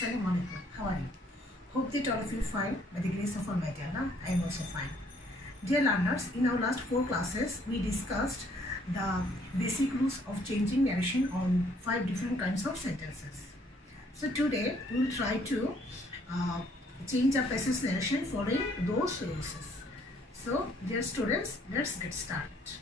Assalamualaikum. How are you? Hope that all of you fine by the grace of Almighty Allah. I am also fine. Dear learners, in our last 4 classes, we discussed the basic rules of changing narration on 5 different kinds of sentences. So today we will try to change a passage narration following those rules. So dear students, let's get started.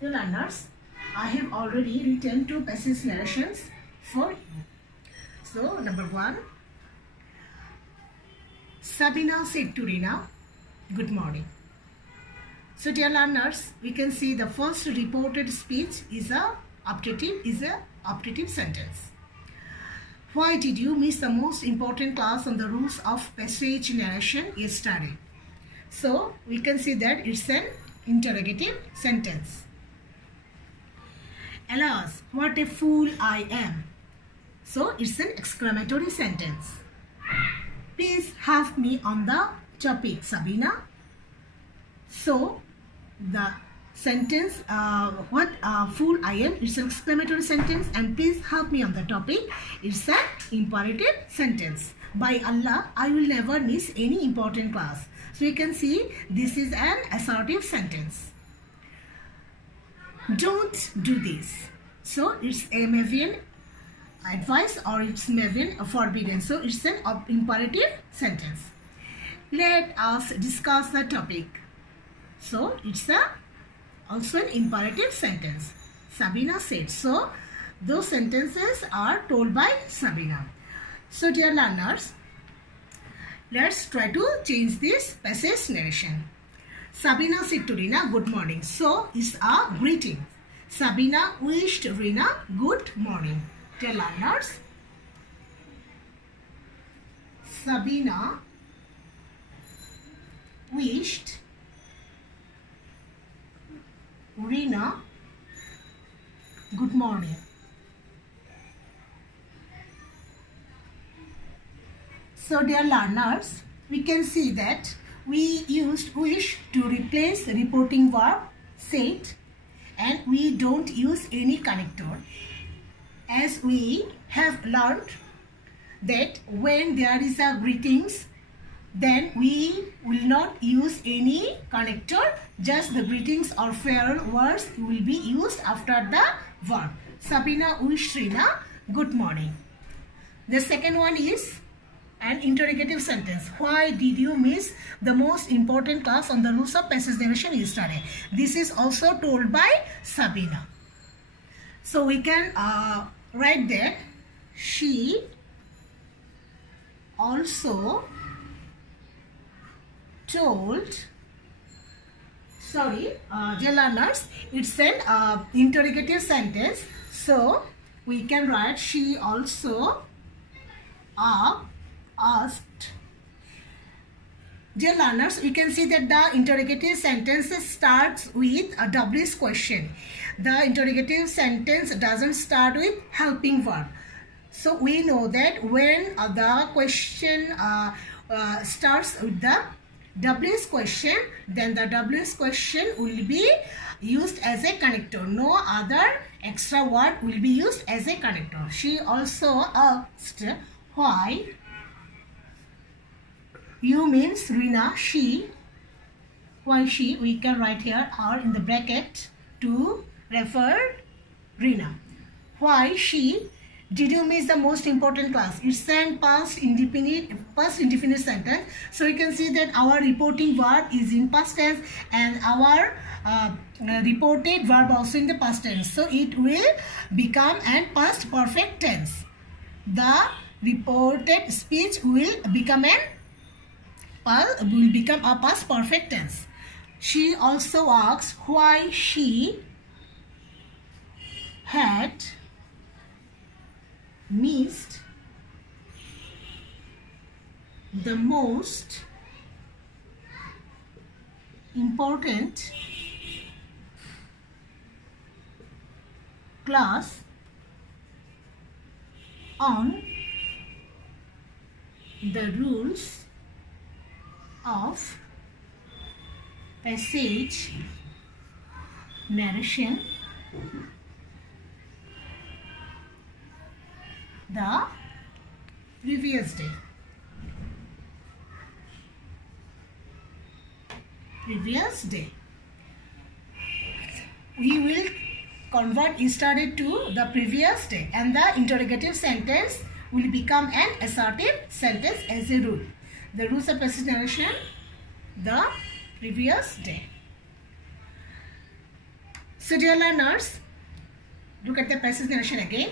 Dear learners, I have already written 2 passage narrations for you. So number 1, Sabina said to Rina, "Good morning." So dear learners, we can see the first reported speech is a optative sentence. Why did you miss the most important class on the rules of passage narration yesterday? So we can see that it's an interrogative sentence. Alas, what a fool I am. So it's an exclamatory sentence. Please help me on the topic, Sabina. So the sentence, what fool I am, it's an exclamatory sentence, and please help me on the topic, it's an imperative sentence. By Allah, I will never miss any important class. So you can see this is an assertive sentence. Don't do this. So it's a Mavian advice, or it's Mavian forbidden. So it's an imperative sentence. Let us discuss the topic. So it's also an imperative sentence. Sabina said. So those sentences are told by Sabina. So dear learners, let's try to change this passage narration. Sabina said to Rina, "Good morning." So it's a greeting. Sabina wished Rina good morning. Dear learners, Sabina wished Rina good morning. So dear learners, we can see that we used wish to replace the reporting verb said, and we don't use any connector, as we have learned that when there is a greetings, then we will not use any connector, just the greetings or farewell words will be used after the verb. Sabina wished Rina good morning. The second one is an interrogative sentence. Why did you miss the most important class on the rules of passage narration yesterday? This is also told by Sabina. So we can write that she also told, dear learners, it's an interrogative sentence. So we can write she also asked. Dear learners, we can see that the interrogative sentence starts with a WH question. The interrogative sentence doesn't start with helping verb. So we know that when the question starts with the WH question, then the WH question will be used as a connector. No other extra word will be used as a connector. She also asked why. You means Rina, she. Why she? We can write here or in the bracket to refer Rina. Why she? Did you miss the most important class? It's a past indefinite sentence. So you can see that our reporting verb is in past tense, and our reported verb also in the past tense. So it will become an past perfect tense. The reported speech will become a past perfect tense. She also asks why she had missed the most important class on the rules of passage narration. The Previous day. Previous day. We will convert yesterday to the previous day, and the interrogative sentence will become an assertive sentence as a rule. The rules of passage narration: the previous day. So dear learners, look at the passage narration again.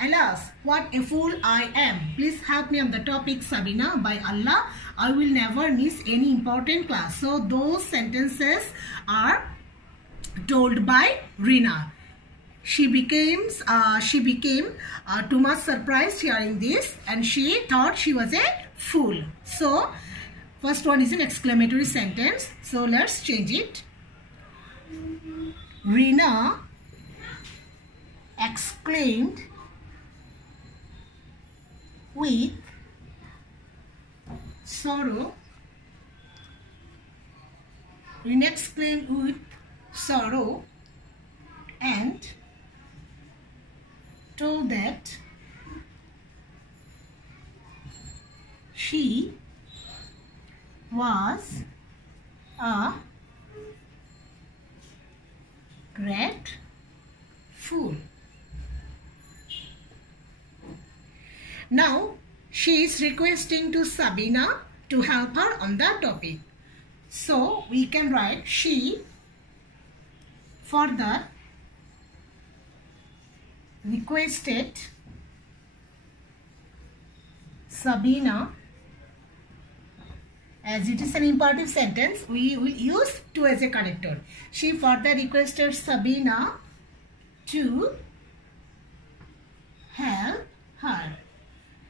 Alas, what a fool I am. Please help me on the topic, Sabina. By Allah, I will never miss any important class. So those sentences are told by Rina. She became too much surprised hearing this, and she thought she was a fool. So first one is an exclamatory sentence. So let's change it. Rina exclaimed with sorrow. Rina exclaimed with sorrow and told that she was a great fool. Now she is requesting to Sabina to help her on the topic. So we can write she further requested Sabina. As it is an imperative sentence, we will use to as a connector. She further requested Sabina to help her.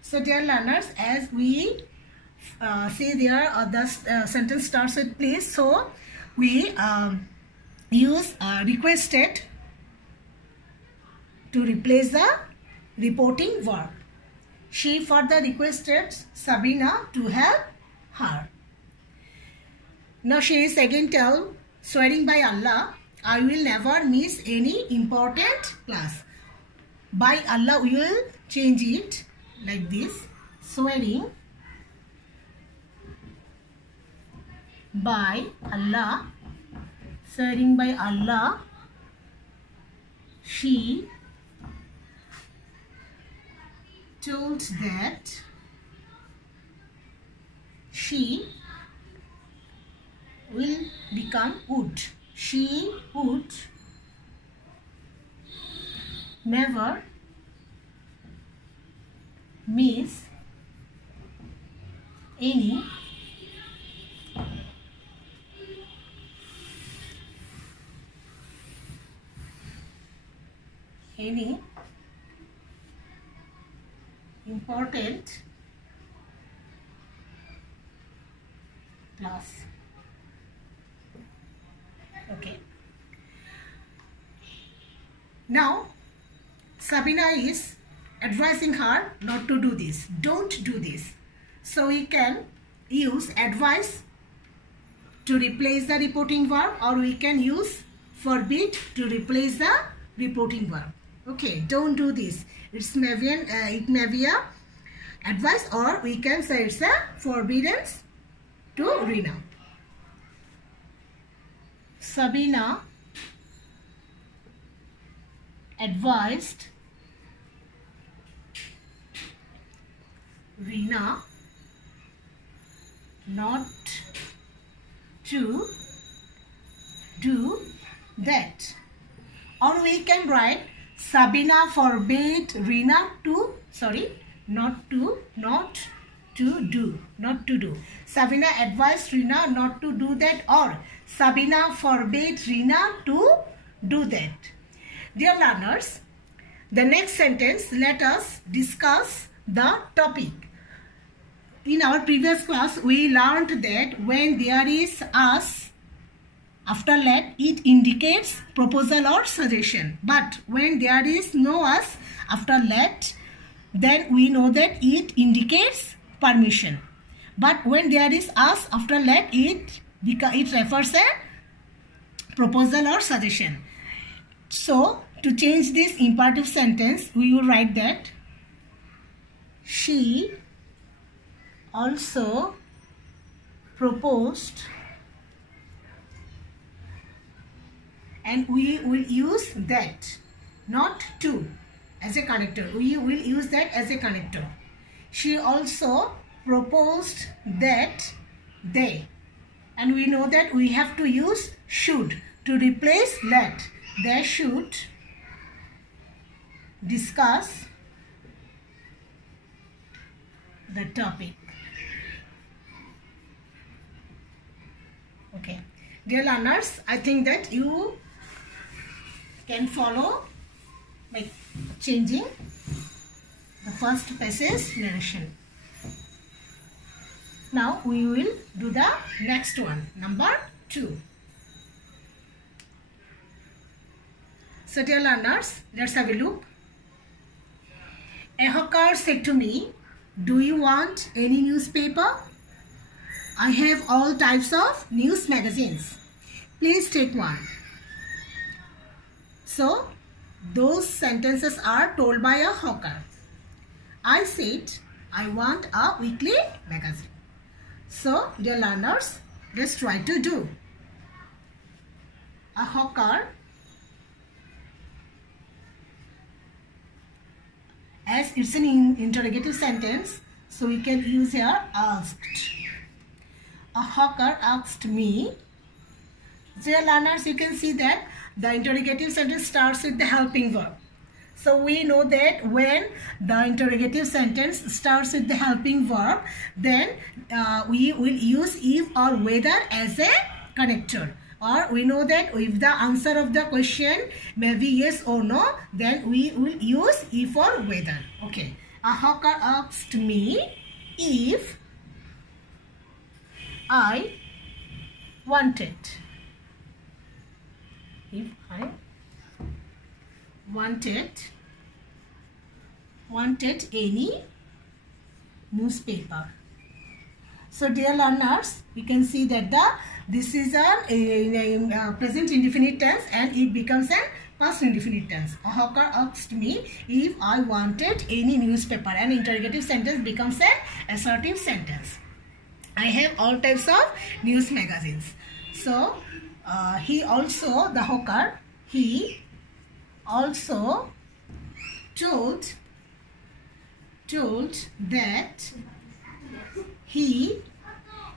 So dear learners, as we say there, the sentence starts with please. So we use requested to replace the reporting verb. She further requested Sabina to help her. Now she is again told, swearing by Allah, I will never miss any important class. By Allah, we will change it like this. Swearing by Allah. Swearing by Allah, she told that she will become would. She would never miss any important class. Okay. Now Sabina is advising her not to do this. Don't do this. So we can use advise to replace the reporting verb, or we can use forbid to replace the reporting verb. Okay, don't do this. It may be a advice, or we can say it's a forbiddance to Rina. Sabina advised Rina not to do that. Or we can write Sabina forbade Rina to, not to do. Sabina advised Rina not to do that, or Sabina forbade Rina to do that. Dear learners, the next sentence, let us discuss the topic. In our previous class, we learned that when there is us after let, it indicates proposal or suggestion. But when there is no us after let, then we know that it indicates permission. But when there is us after let, it refers a proposal or suggestion. So to change this imperative sentence, we will write that she also proposed, and we will use that, not to, as a connector. We will use that as a connector. She also proposed that they, and we know that we have to use should to replace let. They should discuss the topic. Okay, dear learners, I think that you can follow by changing the first passage narration. Now we will do the next one, number 2. So dear learners, let's have a look. A hawker said to me, "Do you want any newspaper? I have all types of news magazines. Please take one." So those sentences are told by a hawker. I said, "I want a weekly magazine." So dear learners, let's try to do. A hawker, as it's an interrogative sentence, so we can use here asked. A hawker asked me. Dear learners, you can see that the interrogative sentence starts with the helping verb. So we know that when the interrogative sentence starts with the helping verb, then we will use if or whether as a connector. Or we know that if the answer of the question may be yes or no, then we will use if or whether. Okay. A hawker asked me if I wanted. If I wanted any newspaper. So dear learners, we can see that this is a present indefinite tense and it becomes a past indefinite tense. A hawker asked me if I wanted any newspaper. An interrogative sentence becomes an assertive sentence. I have all types of news magazines. So he also, the hawker, he also told that he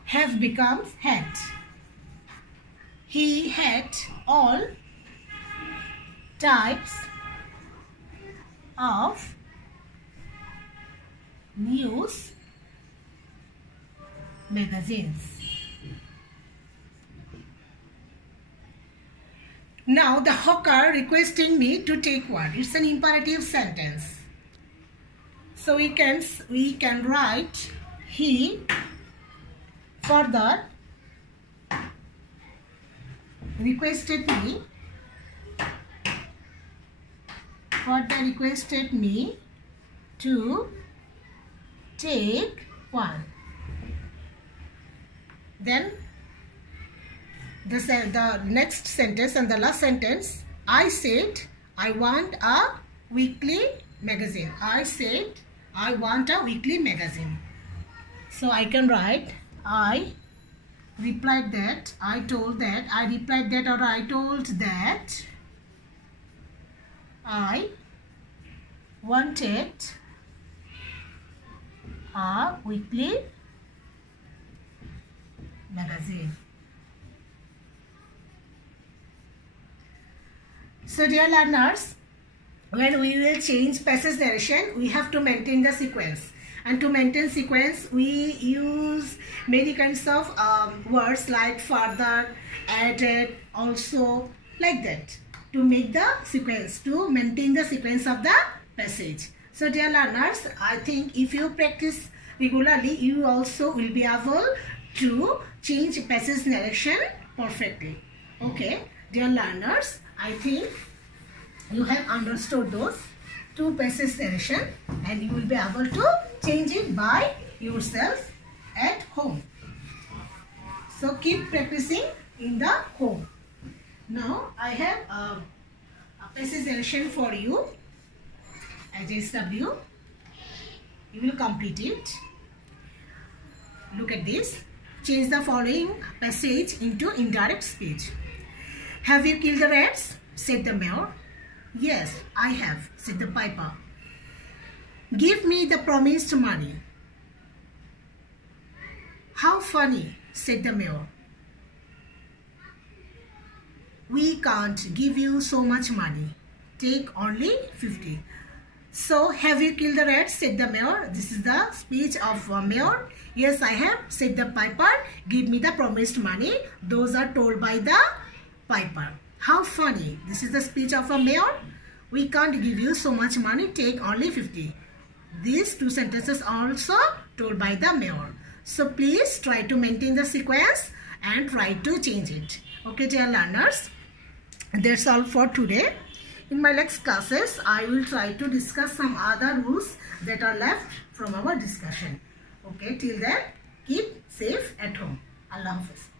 have become had. He had all types of news magazines. Now the hawker requesting me to take one. It's an imperative sentence. So we can write he further requested me to take one. Then the next sentence and the last sentence, I said I want a weekly magazine. I said I want a weekly magazine. So I can write I replied that, I told that, I replied that, or I told that I wanted a weekly magazine. So dear learners, when we will change passage narration, we have to maintain the sequence. And to maintain sequence, we use many kinds of words like further, added, also, like that, to make the sequence, to maintain the sequence of the passage. So dear learners, I think if you practice regularly, you also will be able to change passage narration perfectly. Okay, dear learners, I think you have understood those two passage narration and you will be able to change it by yourself at home. So keep practicing in the home. Now I have a passage narration for you as SW. You will complete it. Look at this. Change the following passage into indirect speech. Have you killed the rats? Said the mayor. Yes, I have, said the piper. Give me the promised money. How funny, said the mayor. We can't give you so much money. Take only 50. So, have you killed the rats? Said the mayor. This is the speech of mayor. Yes, I have, said the piper. Give me the promised money. Those are told by the piper. How funny. This is the speech of a mayor. We can't give you so much money. Take only 50. These two sentences are also told by the mayor. So, please try to maintain the sequence and try to change it. Okay, dear learners. That's all for today. In my next classes, I will try to discuss some other rules that are left from our discussion. Okay, till then, keep safe at home. Allah Hafiz.